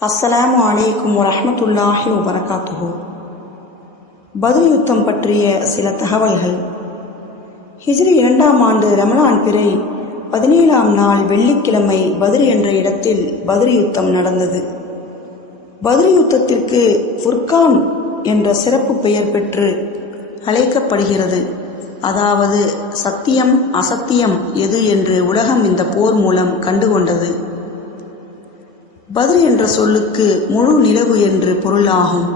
அஸ்ஸலாமு அலைக்கும் வரமத்துல்லாஹி வபரகாத்துஹு. பதில் யுத்தம் பற்றிய சில தகவல்கள். ஹிஜ்ரி இரண்டாம் ஆண்டு ரமலான் பிறை பதினேழாம் நாள் வெள்ளிக்கிழமை பதிரி என்ற இடத்தில் பதிர் யுத்தம் நடந்தது. பதிரி யுத்தத்திற்கு ஃபுர்கான் என்ற சிறப்பு பெயர் பெற்று அழைக்கப்படுகிறது. அதாவது சத்தியம் அசத்தியம் எது என்று உலகம் இந்த போர் மூலம் கண்டுகொண்டது. பதில் என்ற சொல்லுக்கு முழு நிலவு என்று பொருளாகும்.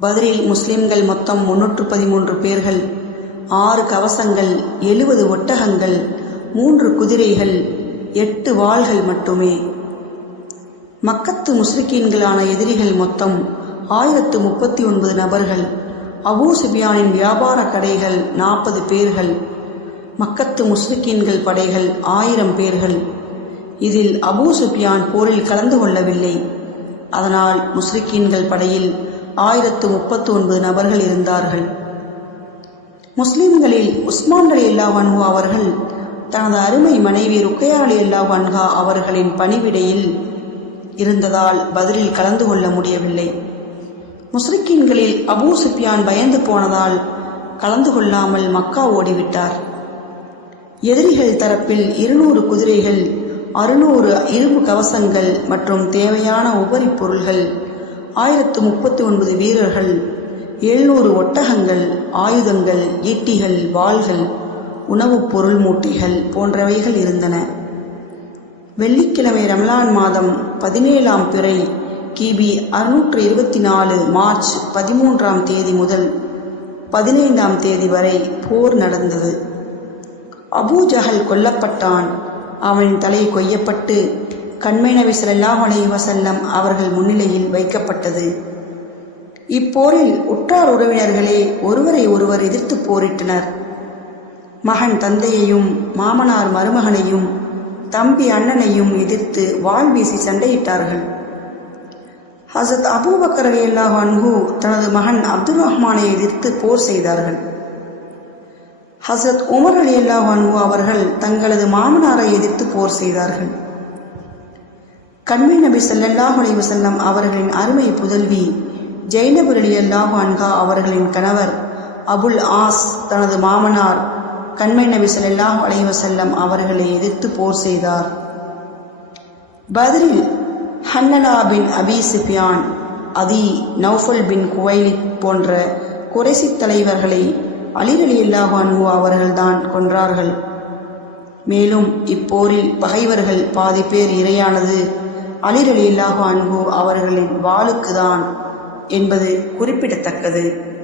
பத்ரில் முஸ்லிம்கள் மொத்தம் முன்னூற்று பதிமூன்று பேர்கள் ஆறு கவசங்கள் எழுபது ஒட்டகங்கள் மூன்று குதிரைகள் எட்டு வாள்கள் மட்டுமே. மக்கத்து முஸ்லிக்கீன்களான எதிரிகள் மொத்தம் ஆயிரத்து முப்பத்தி ஒன்பது நபர்கள் அபூ சுபியானின் வியாபார கடைகள் நாற்பது பேர்கள் மக்கத்து முஸ்லிக்கீன்கள் படைகள் ஆயிரம் பேர்கள் இதில் அபூ சுஃபியான் போரில் கலந்து கொள்ளவில்லை. அதனால் முஸ்லிக்கீன்கள் படையில் ஆயிரத்து முப்பத்து ஒன்பது நபர்கள் இருந்தார்கள். முஸ்லிம்களில் உஸ்மான் அலி அல்லாஹன்ஹு அவர்கள் தனது அருமை மனைவி ருக்கையா அலி அல்லாஹன்ஹா அவர்களின் பணிவிடையில் இருந்ததால் பதிலில் கலந்து கொள்ள முடியவில்லை. முஸ்லிக்கீன்களில் அபூ சுஃபியான் பயந்து போனதால் கலந்து கொள்ளாமல் மக்கா ஓடிவிட்டார். எதிரிகள் தரப்பில் இருநூறு குதிரைகள் அறுநூறு இரும்பு கவசங்கள் மற்றும் தேவையான உபரி பொருள்கள் ஆயிரத்து முப்பத்தி ஒன்பது வீரர்கள் எழுநூறு ஒட்டகங்கள் ஆயுதங்கள் ஈட்டிகள் வாள்கள் உணவுப் பொருள் மூட்டைகள் போன்றவைகள் இருந்தன. வெள்ளிக்கிழமை ரமலான் மாதம் பதினேழாம் பிறை கிபி அறுநூற்று இருபத்தி நாலு மார்ச் பதிமூன்றாம் தேதி முதல் பதினைந்தாம் தேதி வரை போர் நடந்தது. அபூ ஜஹல் கொல்லப்பட்டான். அவனின் தலை கொய்யப்பட்டு கண்மை நபி ஸல்லல்லாஹு அலைஹி அவர்கள் முன்னிலையில் வைக்கப்பட்டது. இப்போரில் உற்றார் உறவினர்களே ஒருவரை ஒருவர் எதிர்த்து போரிட்டனர். மகன் தந்தையையும் மாமனார் மருமகனையும் தம்பி அண்ணனையும் எதிர்த்து வாள் வீசி சண்டையிட்டார்கள். ஹசத் அபூபக்கர் அல்லாஹ் அன்ஹு தனது மகன் அப்துல் ரஹ்மானை எதிர்த்து போர் செய்தார்கள். ஹசரத் உமர் அலி அல்லாஹ் அன்ஹு அவர்கள் தங்களது மாமனாரை எதிர்த்து போர் செய்தார்கள். கண்மை நபி ஸல்லல்லாஹு அலைஹி வஸல்லம் அவர்களின் அருமை புதல்வி ஜெய்னப் அலி அல்லாஹ் அன்ஹா அவர்களின் கணவர் அபுல் ஆஸ் தனது மாமனார் கண்மை நபி ஸல்லல்லாஹு அலைஹி வஸல்லம் அவர்களை எதிர்த்து போர் செய்தார். பதிலில் ஹன்னலா பின் அபி சிபியான் அதி நௌஃபல் பின் குவைலித் போன்ற குறைசி தலைவர்களை அலிரலி அலி அல்லாஹானு அவர்கள்தான் கொன்றார்கள். மேலும் இப்போரில் பகைவர்கள் பாதி பேர் இரையானது அலிரலி அலி அன்பு அவர்களின் வாளுக்குதான் என்பது குறிப்பிடத்தக்கது.